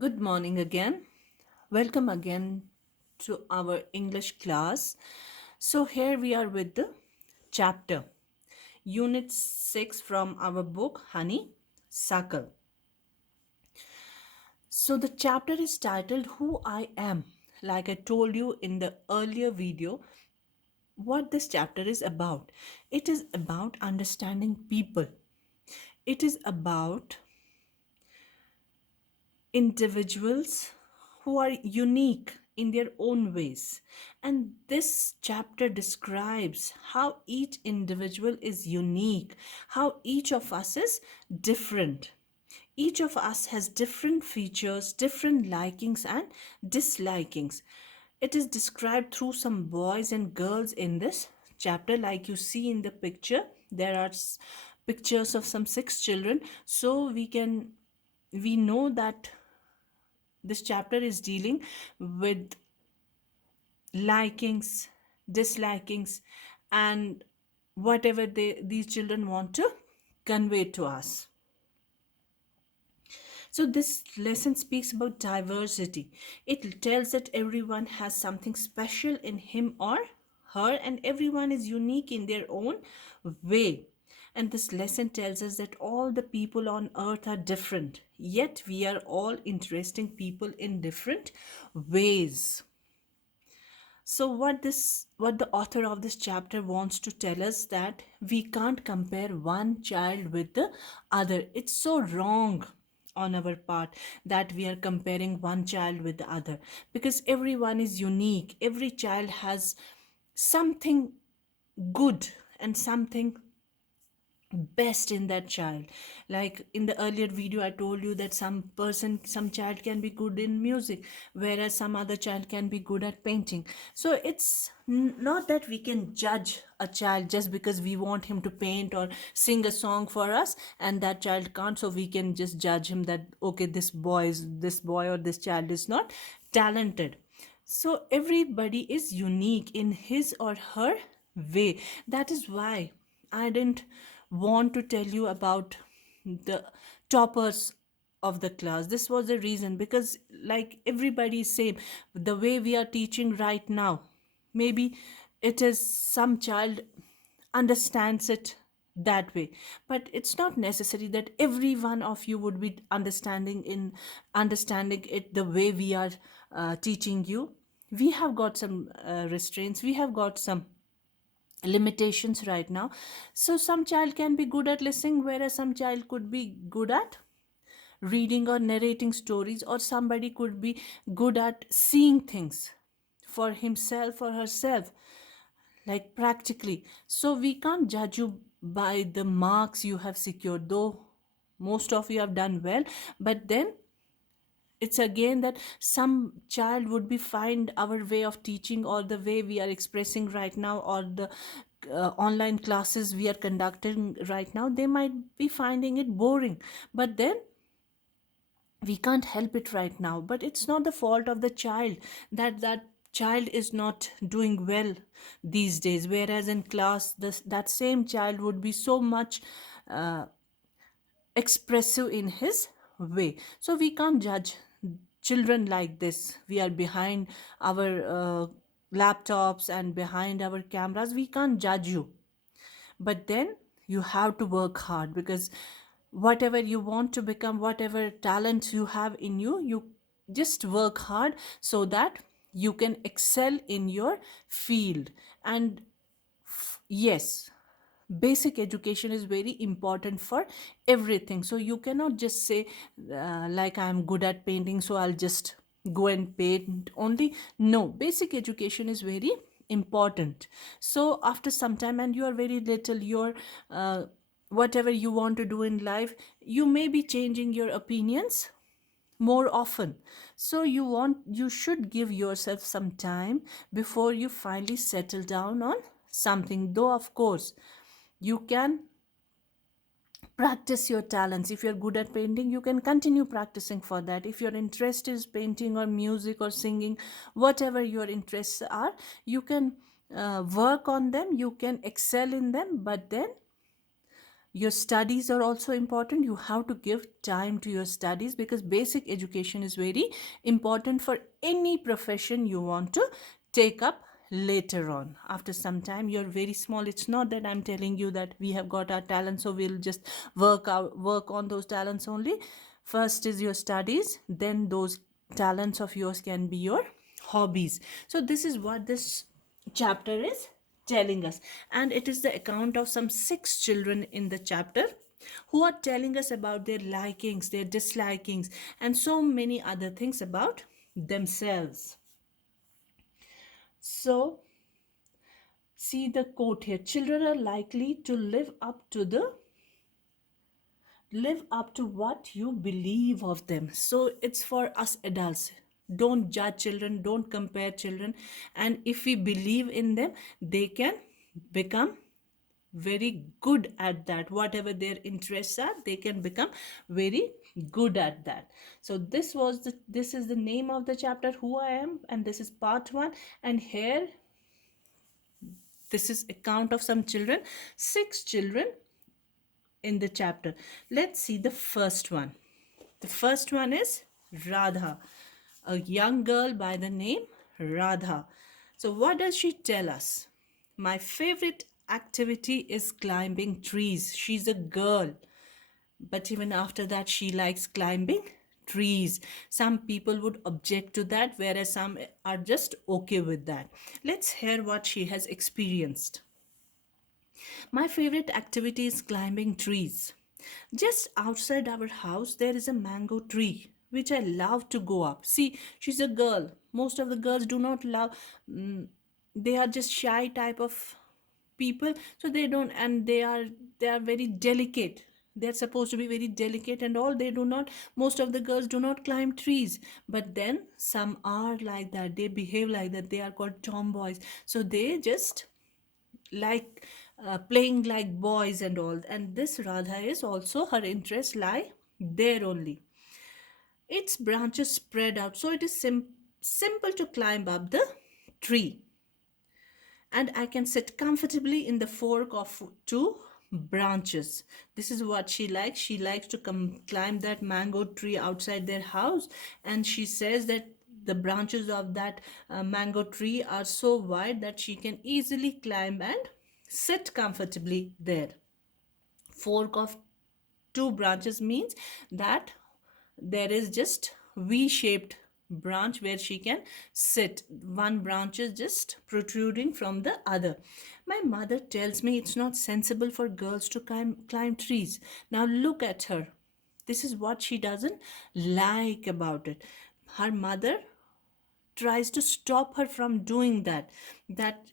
Good morning again. Welcome again to our English class. So, here we are with the chapter, Unit 6 from our book Honey Suckle. So, the chapter is titled Who I Am. Like I told you in the earlier video, what this chapter is about. It is about understanding people, it is about individuals who are unique in their own ways. And this chapter describes how each individual is unique, how each of us is different. Each of us has different features, different likings and dislikings. It is described through some boys and girls in this chapter, like you see in the picture. There are pictures of some six children, so we know that this chapter is dealing with likings, dislikings, and whatever these children want to convey to us. So, this lesson speaks about diversity. It tells that everyone has something special in him or her, and everyone is unique in their own way. And this lesson tells us that all the people on earth are different, yet we are all interesting people in different ways. So what the author of this chapter wants to tell us that we can't compare one child with the other. It's so wrong on our part that we are comparing one child with the other, because everyone is unique. Every child has something good and something best in that child. Like in the earlier video I told you that some child can be good in music, whereas some other child can be good at painting. So it's not that we can judge a child just because we want him to paint or sing a song for us and that child can't, so we can just judge him that okay, this boy or this child is not talented. So everybody is unique in his or her way. That is why I didn't want to tell you about the toppers of the class. This was the reason, because like everybody is same. The way we are teaching right now, maybe it is some child understands it that way, but it's not necessary that every one of you would be understanding it the way we are teaching you. We have got some restraints, we have got some limitations right now. So some child can be good at listening, whereas some child could be good at reading or narrating stories, or somebody could be good at seeing things for himself or herself, like practically. So we can't judge you by the marks you have secured, though most of you have done well. But then it's again that some child would be find our way of teaching or the way we are expressing right now, or the online classes we are conducting right now, they might be finding it boring. But then we can't help it right now, but it's not the fault of the child that child is not doing well these days, whereas in class that same child would be so much uh, expressive in his way. So we can't judge children like this. We are behind our laptops and behind our cameras, we can't judge you. But then you have to work hard, because whatever you want to become, whatever talents you have in you, you just work hard so that you can excel in your field. And yes, basic education is very important for everything. So you cannot just say like I'm good at painting, so I'll just go and paint only. No, basic education is very important. So after some time, and you are very little, your whatever you want to do in life, you may be changing your opinions more often. So you should give yourself some time before you finally settle down on something. Though of course you can practice your talents. If you're good at painting, you can continue practicing for that. If your interest is painting or music or singing, whatever your interests are, you can work on them, you can excel in them. But then Your studies are also important. You have to give time to your studies, because basic education is very important for any profession you want to take up later on. After some time, you're very small. It's not that I'm telling you that we have got our talents, so we'll just work on those talents only. First is your studies, then those talents of yours can be your hobbies. So this is what this chapter is telling us, and it is the account of some 6 children in the chapter who are telling us about their likings, their dislikings, and so many other things about themselves. So see the quote here: children are likely to live up to what you believe of them. So it's for us adults. Don't judge children, don't compare children, and if we believe in them, they can become very good at that. Whatever their interests are, they can become very good at that. So this is the name of the chapter, Who I Am, and this is part 1. And here, this is account of some children, 6 children in the chapter. Let's see the first one. The first one is Radha, a young girl by the name Radha. So, what does she tell us? My favorite activity is climbing trees. She's a girl, but even after that, she likes climbing trees. Some people would object to that, whereas some are just okay with that. Let's hear what she has experienced. My favorite activity is climbing trees. Just outside our house, there is a mango tree which I love to go up. See, she's a girl. Most of the girls do not love, they are just shy type of people, so they don't, and they are very delicate. They're supposed to be very delicate and all. They do not, most of the girls do not climb trees. But then some are like that. They behave like that. They are called tomboys. So they just like playing like boys and all. And this Radha is also, her interests lie there only. Its branches spread out, so it is simple to climb up the tree. And I can sit comfortably in the fork of 2 branches. This is what she likes. She likes to climb that mango tree outside their house, and she says that the branches of that mango tree are so wide that she can easily climb and sit comfortably there. Fork of 2 branches means that there is just V-shaped branch where she can sit. One branch is just protruding from the other. My mother tells me it's not sensible for girls to climb trees. Now look at her. This is what she doesn't like about it. Her mother tries to stop her from doing that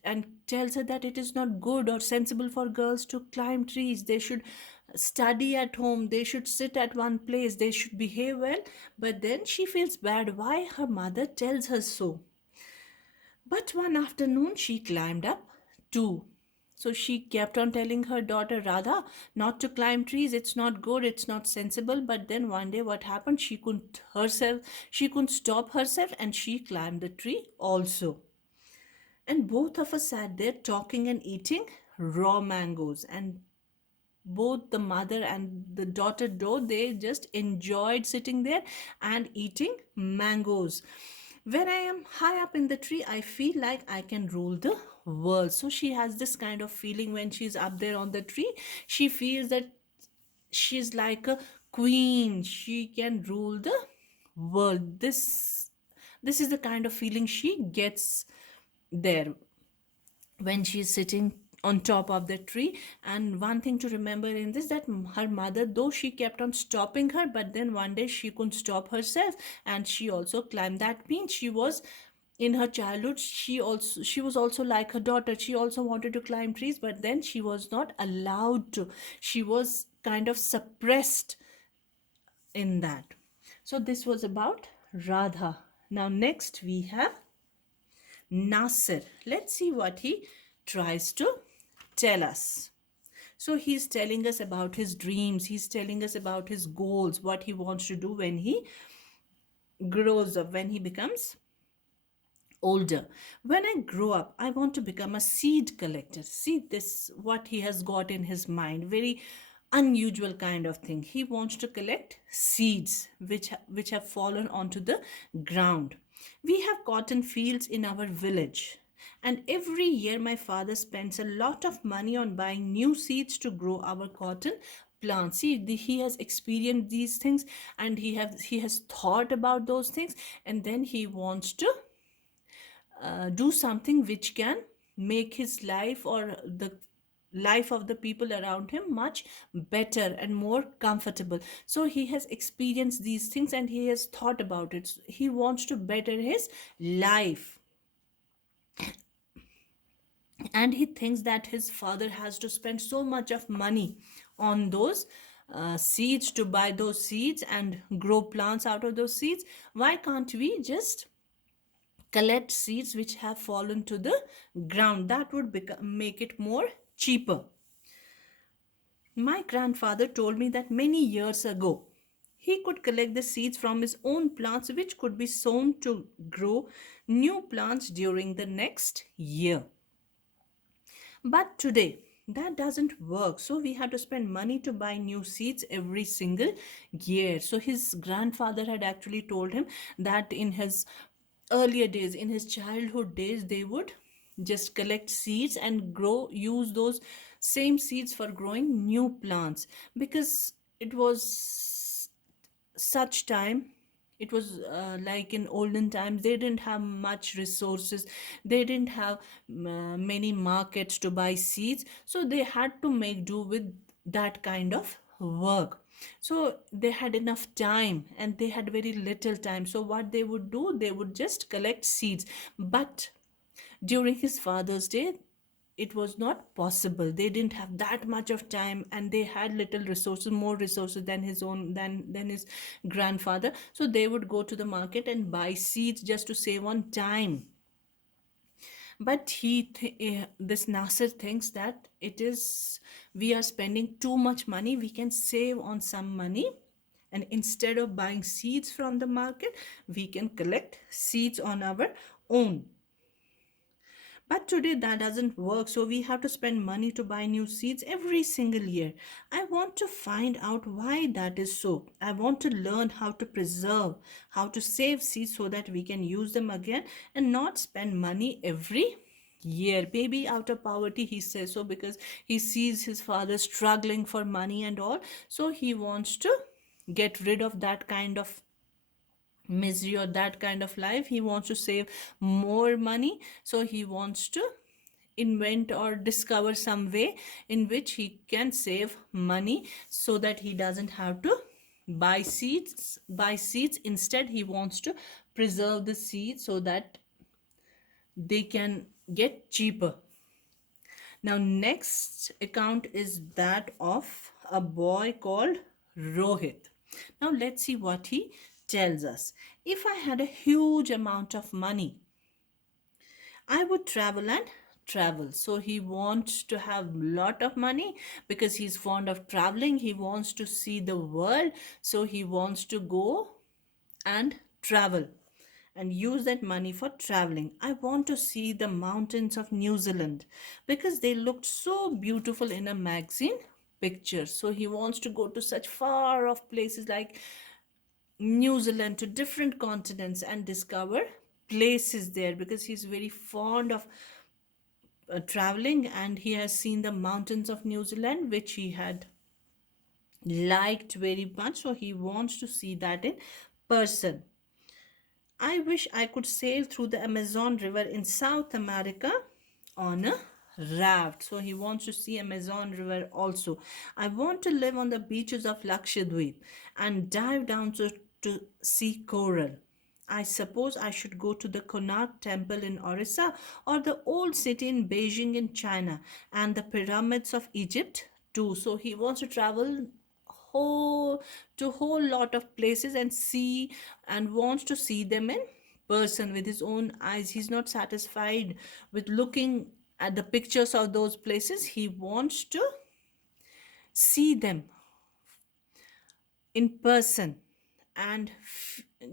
and tells her that it is not good or sensible for girls to climb trees. They should study at home, they should sit at one place, they should behave well. But then she feels bad why her mother tells her so. But one afternoon she climbed up too. So she kept on telling her daughter Radha not to climb trees. It's not good, it's not sensible. But then one day what happened? She couldn't stop herself, and she climbed the tree also. And both of us sat there talking and eating raw mangoes. And both the mother and the daughter, though, they just enjoyed sitting there and eating mangoes. When I am high up in the tree, I feel like I can rule the world. So she has this kind of feeling when she's up there on the tree. She feels that she's like a queen. She can rule the world. This is the kind of feeling she gets there when she's sitting on top of the tree. And one thing to remember in this, that her mother, though she kept on stopping her, but then one day she couldn't stop herself, and she also climbed. That means she was, in her childhood, she was also like her daughter. She also wanted to climb trees, but then she was not allowed to. She was kind of suppressed in that. So this was about Radha. Now next we have Nasir. Let's see what he tries to tell us. So he's telling us about his dreams, he's telling us about his goals, what he wants to do when he grows up, when he becomes older. When I grow up, I want to become a seed collector. See this, what he has got in his mind. Very unusual kind of thing. He wants to collect seeds which have fallen onto the ground. We have cotton fields in our village, and every year my father spends a lot of money on buying new seeds to grow our cotton plants. See, he has experienced these things, and he has thought about those things, and then he wants to do something which can make his life or the life of the people around him much better and more comfortable. So he has experienced these things and he has thought about it. He wants to better his life, and he thinks that his father has to spend so much of money on those seeds, to buy those seeds and grow plants out of those seeds. Why can't we just collect seeds which have fallen to the ground? That would make it more cheaper. My grandfather told me that many years ago he could collect the seeds from his own plants, which could be sown to grow new plants during the next year. But today, that doesn't work. So we have to spend money to buy new seeds every single year. So his grandfather had actually told him that in his earlier days, in his childhood days, they would just collect seeds and use those same seeds for growing new plants, because it was such time, it was like in olden times, they didn't have much resources, they didn't have many markets to buy seeds, so they had to make do with that kind of work. So they had enough time and they had very little time, so what they would do, they would just collect seeds. But during his father's day, it was not possible. They didn't have that much of time and they had little resources, more resources than his own, than his grandfather. So they would go to the market and buy seeds just to save on time. But this Nasir thinks that it is, we are spending too much money, we can save on some money, and instead of buying seeds from the market, we can collect seeds on our own. But today that doesn't work, so we have to spend money to buy new seeds every single year. I want to find out why that is so. I want to learn how to preserve, how to save seeds so that we can use them again and not spend money every year. Maybe out of poverty, he says so, because he sees his father struggling for money and all. So he wants to get rid of that kind of misery or that kind of life. He wants to save more money, so he wants to invent or discover some way in which he can save money so that he doesn't have to buy seeds. Instead, he wants to preserve the seeds so that they can get cheaper. Now, next account is that of a boy called Rohit. Now, let's see what he tells us. If I had a huge amount of money, I would travel and travel. So he wants to have lot of money because he's fond of traveling. He wants to see the world. So he wants to go and travel and use that money for traveling. I want to see the mountains of New Zealand because they looked so beautiful in a magazine picture. So he wants to go to such far off places like New Zealand, to different continents, and discover places there because he's very fond of traveling, and he has seen the mountains of New Zealand which he had liked very much, so he wants to see that in person. I wish I could sail through the Amazon River in South America on a raft. So he wants to see Amazon River also. I want to live on the beaches of Lakshadweep and dive down to see coral. I suppose I should go to the Konark Temple in Orissa or the old city in Beijing in China and the pyramids of Egypt too. So he wants to travel whole lot of places and see, and wants to see them in person with his own eyes. He's not satisfied with looking at the pictures of those places. He wants to see them in person and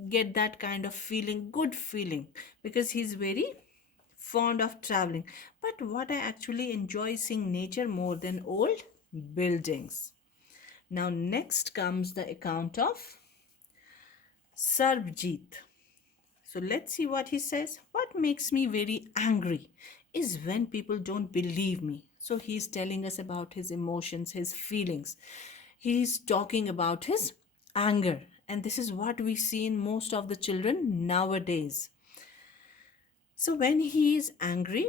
get that kind of feeling, good feeling, because he's very fond of traveling. But what I actually enjoy is seeing nature more than old buildings. Now, next comes the account of Sarbjeet. So let's see what he says. What makes me very angry is when people don't believe me. So he's telling us about his emotions, his feelings. He's talking about his anger. And this is what we see in most of the children nowadays. So when he is angry,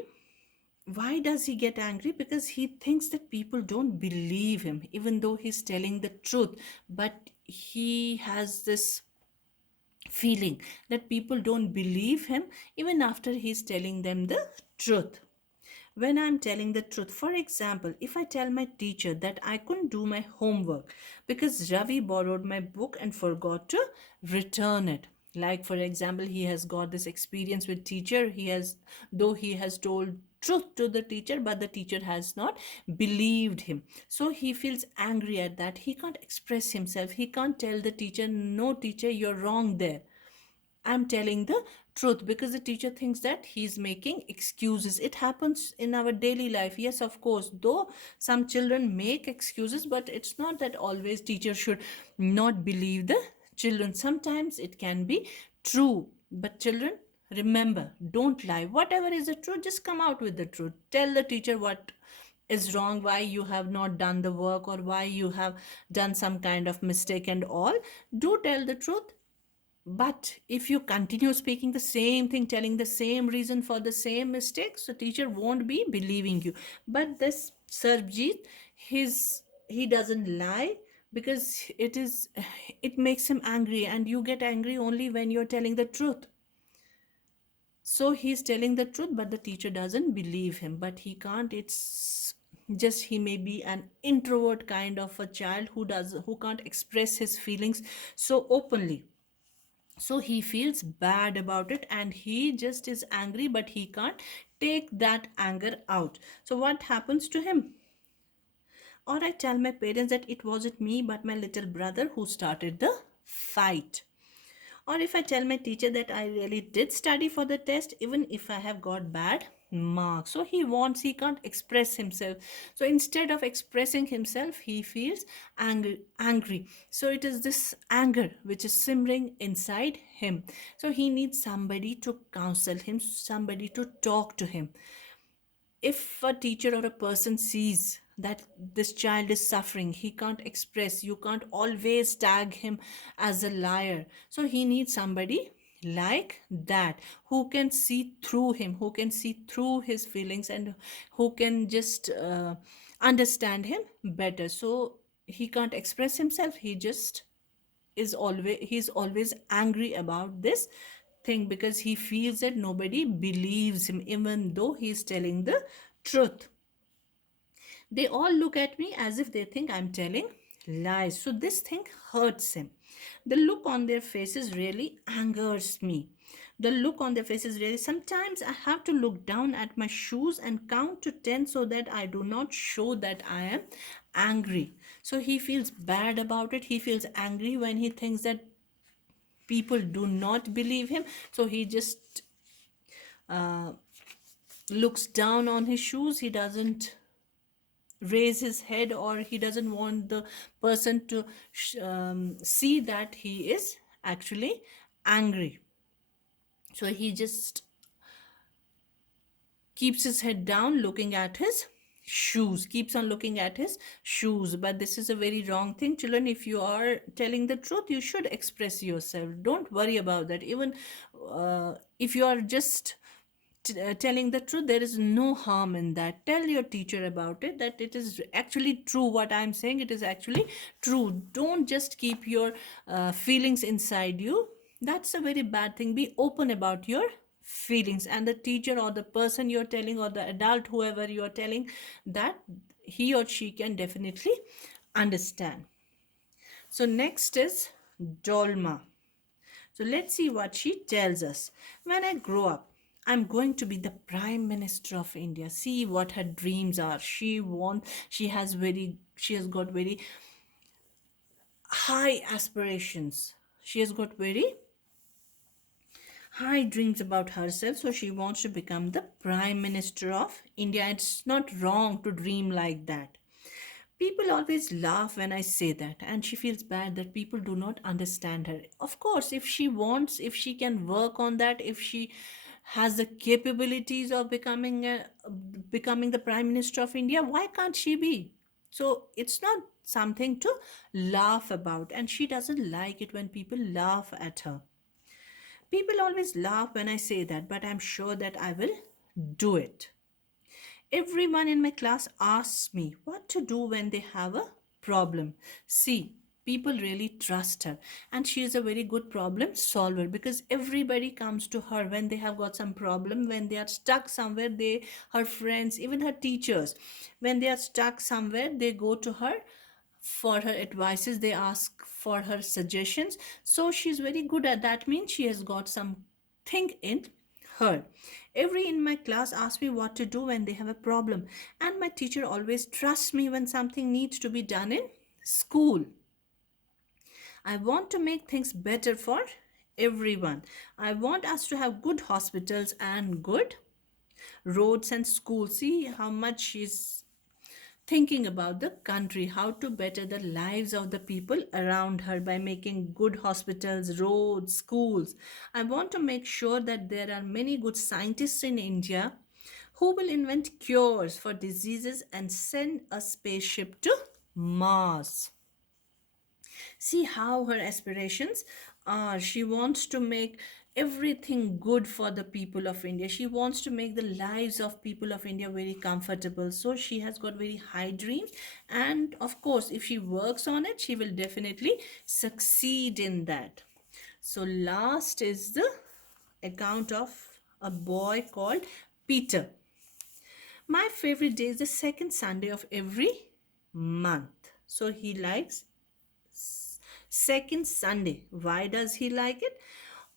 why does he get angry? Because he thinks that people don't believe him, even though he's telling the truth. But he has this feeling that people don't believe him even after he's telling them the truth. When I'm telling the truth, for example, if I tell my teacher that I couldn't do my homework because Ravi borrowed my book and forgot to return it. Like for example, he has got this experience with teacher. He has told truth to the teacher, but the teacher has not believed him. So he feels angry at that. He can't express himself. He can't tell the teacher, no teacher, you're wrong there. I'm telling the truth, because the teacher thinks that he's making excuses. It happens in our daily life. Yes, of course. Though some children make excuses, but it's not that always teacher should not believe the children. Sometimes it can be true. But children, remember, don't lie. Whatever is the truth, just come out with the truth. Tell the teacher what is wrong, why you have not done the work, or why you have done some kind of mistake and all. Do tell the truth. But if you continue speaking the same thing, telling the same reason for the same mistakes, the teacher won't be believing you. But this Sarabjit, he doesn't lie, because it makes him angry, and you get angry only when you're telling the truth. So he's telling the truth, but the teacher doesn't believe him. But he can't. It's just he may be an introvert kind of a child who can't express his feelings so openly. So he feels bad about it, and he just is angry, but he can't take that anger out. So what happens to him? Or I tell my parents that it wasn't me but my little brother who started the fight. Or if I tell my teacher that I really did study for the test, even if I have got bad marks. So he can't express himself. So instead of expressing himself, he feels angry. So it is this anger which is simmering inside him. So he needs somebody to counsel him, somebody to talk to him. If a teacher or a person sees that this child is suffering, he can't express, you can't always tag him as a liar. So he needs somebody like that, who can see through him, who can see through his feelings, and who can just understand him better. So he can't express himself, he's always angry about this thing, because he feels that nobody believes him even though he's telling the truth. They all look at me as if they think I'm telling lies. So this thing hurts him. The look on their faces really angers me. The look on their faces really. Sometimes I have to look down at my shoes and count to 10 so that I do not show that I am angry. So he feels bad about it. He feels angry when he thinks that people do not believe him. So he just uh, looks down on his shoes. He doesn't raise his head, or he doesn't want the person to see that he is actually angry. So he just keeps his head down, looking at his shoes, keeps on looking at his shoes. But this is a very wrong thing, children. If you are telling the truth, you should express yourself. Don't worry about that. Even if you are just telling the truth, there is no harm in that. Tell your teacher about it, that it is actually true. What I'm saying, it is actually true. Don't just keep your feelings inside you. That's a very bad thing. Be open about your feelings, and the teacher or the person you're telling, or the adult, whoever you're telling, that he or she can definitely understand. So next is Dolma. So let's see what she tells us. When I grow up, I'm going to be the Prime Minister of India. See what her dreams are. She has got very high aspirations. She has got very high dreams about herself. So she wants to become the Prime Minister of India. It's not wrong to dream like that. People always laugh when I say that, and she feels bad that people do not understand her. Of course, if she wants, if she can work on that, if she has the capabilities of becoming the Prime Minister of India, why can't she be? So it's not something to laugh about, and she doesn't like it when people laugh at her. People always laugh when I say that, but I'm sure that I will do it. Everyone in my class asks me what to do when they have a problem. See, people really trust her, and she is a very good problem solver because everybody comes to her when they have got some problem, when they are stuck somewhere. Her friends, even her teachers, when they are stuck somewhere, they go to her for her advices, they ask for her suggestions. So she's very good at that, means she has got something in her. Every in my class asks me what to do when they have a problem, and my teacher always trusts me when something needs to be done in school. I want to make things better for everyone. I want us to have good hospitals and good roads and schools. See how much she's thinking about the country, how to better the lives of the people around her by making good hospitals, roads, schools. I want to make sure that there are many good scientists in India who will invent cures for diseases and send a spaceship to Mars. See how her aspirations are. She wants to make everything good for the people of India. She wants to make the lives of people of India very comfortable. So she has got very high dreams. And of course, if she works on it, she will definitely succeed in that. So last is the account of a boy called Peter. My favorite day is the second Sunday of every month. So he likes second Sunday. Why does he like it?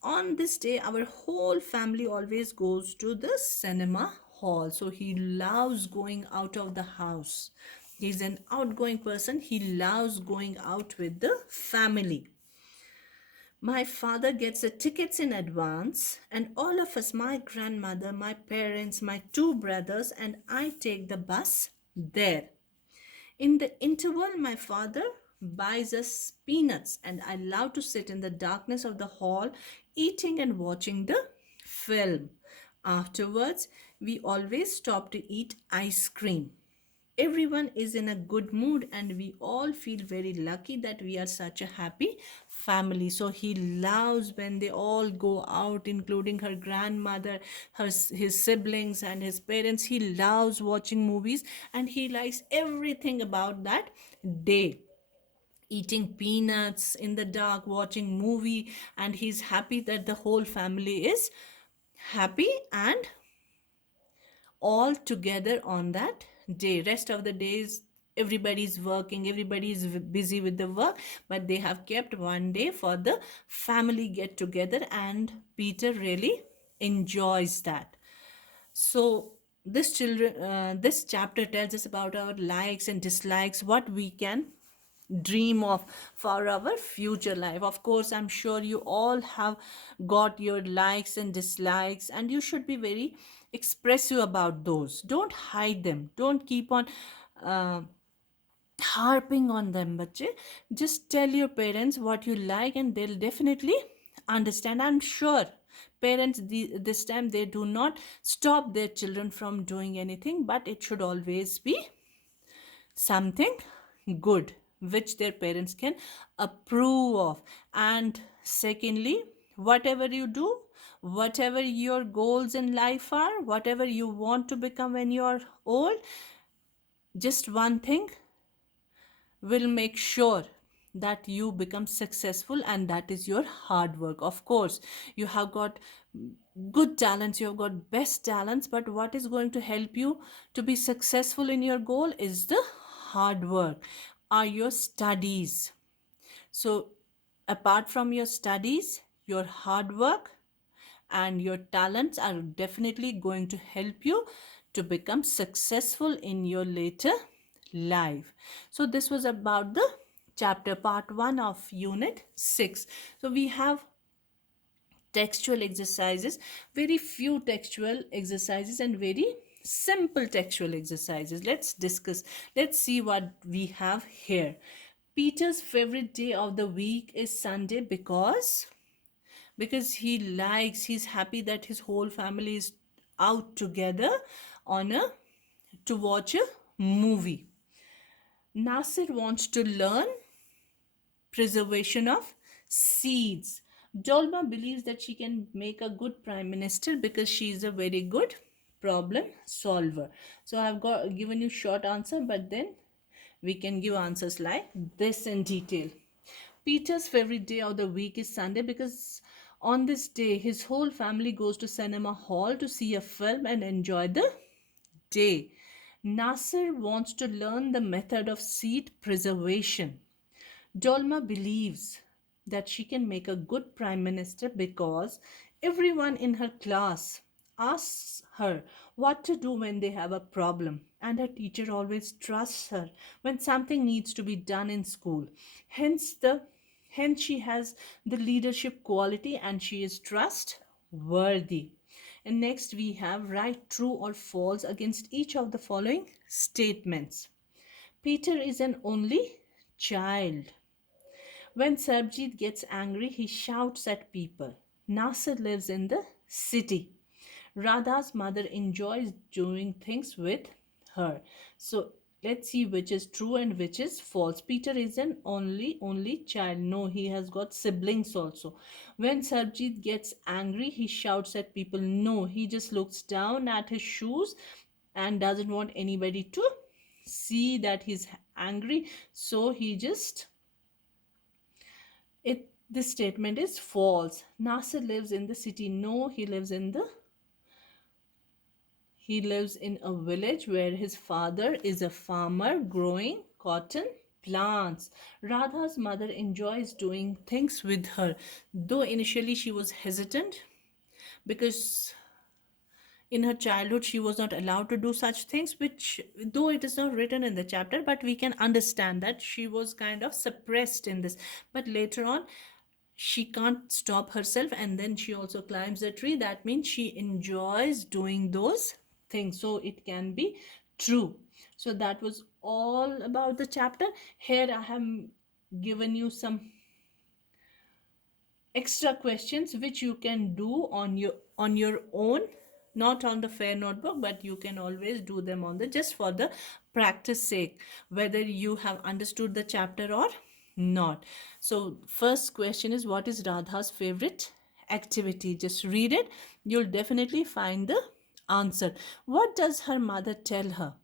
On this day, our whole family always goes to the cinema hall. So he loves going out of the house. He's an outgoing person. He loves going out with the family. My father gets the tickets in advance, and all of us, my grandmother, my parents, my two brothers, and I take the bus there. In the interval, my father buys us peanuts, and I love to sit in the darkness of the hall, eating and watching the film. Afterwards, we always stop to eat ice cream. Everyone is in a good mood, and we all feel very lucky that we are such a happy family. So he loves when they all go out, including her grandmother, his siblings and his parents. He loves watching movies, and he likes everything about that day, eating peanuts in the dark, watching movie, and he's happy that the whole family is happy and all together on that day. Rest of the days, everybody's working, everybody's busy with the work, but they have kept one day for the family get together, and Peter really enjoys that. So this chapter tells us about our likes and dislikes, what we can dream of for our future life. Of course, I'm sure you all have got your likes and dislikes, and you should be very expressive about those. Don't hide them, don't keep on uh, harping on them, bache. Just tell your parents what you like, and they'll definitely understand. I'm sure parents this time they do not stop their children from doing anything, but it should always be something good which their parents can approve of. And secondly, whatever you do, whatever your goals in life are, whatever you want to become when you are old, just one thing will make sure that you become successful, and that is your hard work. Of course, you have got good talents, you have got best talents, but what is going to help you to be successful in your goal is the hard work, are your studies. So apart from your studies, your hard work and your talents are definitely going to help you to become successful in your later life. So this was about the chapter part 1 of unit 6. So we have textual exercises, very few textual exercises and very Simple textual exercises. Let's discuss. Let's see what we have here. Peter's favorite day of the week is Sunday because he's happy that his whole family is out together on a to watch a movie. Nasir wants to learn preservation of seeds. Dolma believes that she can make a good prime minister because she is a very good problem solver. So I've got given you short answer, but then we can give answers like this in detail. Peter's favorite day of the week is Sunday because on this day his whole family goes to cinema hall to see a film and enjoy the day. Nasser wants to learn the method of seed preservation. Dolma believes that she can make a good prime minister because everyone in her class asks her what to do when they have a problem, and her teacher always trusts her when something needs to be done in school. Hence she has the leadership quality and she is trustworthy. And next we have write true or false against each of the following statements. Peter is an only child. When Sarabjit gets angry, he shouts at people. Nasser lives in the city. Radha's mother enjoys doing things with her. So let's see which is true and which is false. Peter is an only child. No, he has got siblings also. When Sarabjit gets angry, he shouts at people. No, he just looks down at his shoes and doesn't want anybody to see that he's angry. So he just it this statement is false. Nasser lives in the city. No, he lives in a village where his father is a farmer growing cotton plants. Radha's mother enjoys doing things with her, though initially she was hesitant because in her childhood she was not allowed to do such things, which though it is not written in the chapter, but we can understand that she was kind of suppressed in this. But later on she can't stop herself and then she also climbs the tree. That means she enjoys doing those things, so it can be true. So that was all about the chapter. Here I have given you some extra questions which you can do on your own, not on the fair notebook, but you can always do them on the just for the practice sake, whether you have understood the chapter or not. So first question is, what is Radha's favorite activity? Just read it, you'll definitely find the answer. What does her mother tell her?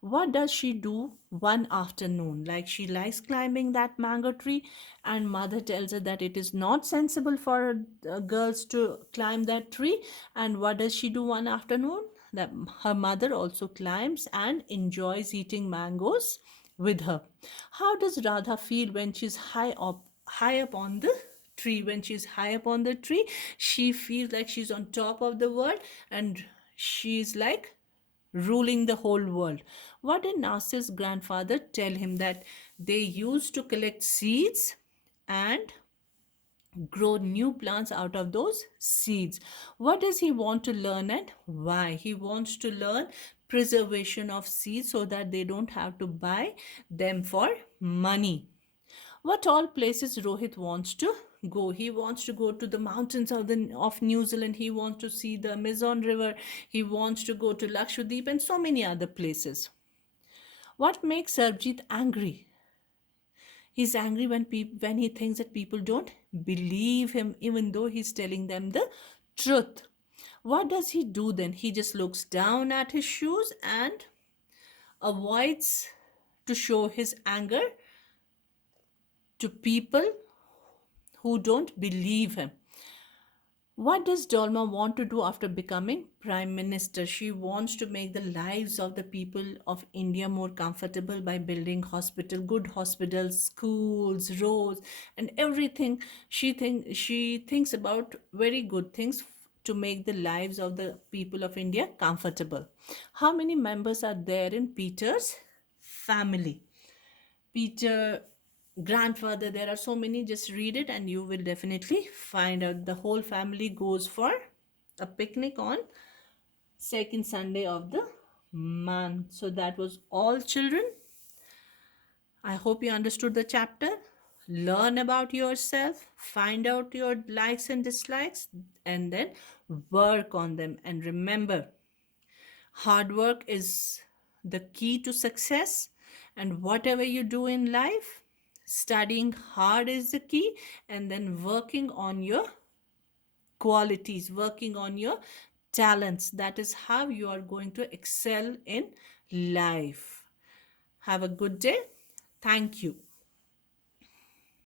What does she do one afternoon? Like she likes climbing that mango tree, and mother tells her that it is not sensible for girls to climb that tree. And what does she do one afternoon? That her mother also climbs and enjoys eating mangoes with her. How does Radha feel when she's high up on the tree? When she's high up on the tree, she feels like she's on top of the world and she's like ruling the whole world. What did Nasir's grandfather tell him? That they used to collect seeds and grow new plants out of those seeds. What does he want to learn and why? He wants to learn preservation of seeds so that they don't have to buy them for money. What all places Rohit wants to go? He wants to go to the mountains of New Zealand. He wants to see the Amazon River. He wants to go to Lakshadweep and so many other places. What makes Sarabjit angry? He's angry when he thinks that people don't believe him, even though he's telling them the truth. What does he do then? He just looks down at his shoes and avoids to show his anger to people who don't believe him. What does Dolma want to do after becoming Prime Minister? She wants to make the lives of the people of India more comfortable by building good hospitals, schools, roads, and everything. She thinks about very good things to make the lives of the people of India comfortable. How many members are there in Peter's family? Peter grandfather, there are so many. Just read it and you will definitely find out. The whole family goes for a picnic on second Sunday of the Man, so that was all, children. I hope you understood the chapter. Learn about yourself, find out your likes and dislikes, and then work on them. And remember, hard work is the key to success. And whatever you do in life, studying hard is the key, and then working on your qualities, working on your talents. That is how you are going to excel in life. Have a good day. Thank you.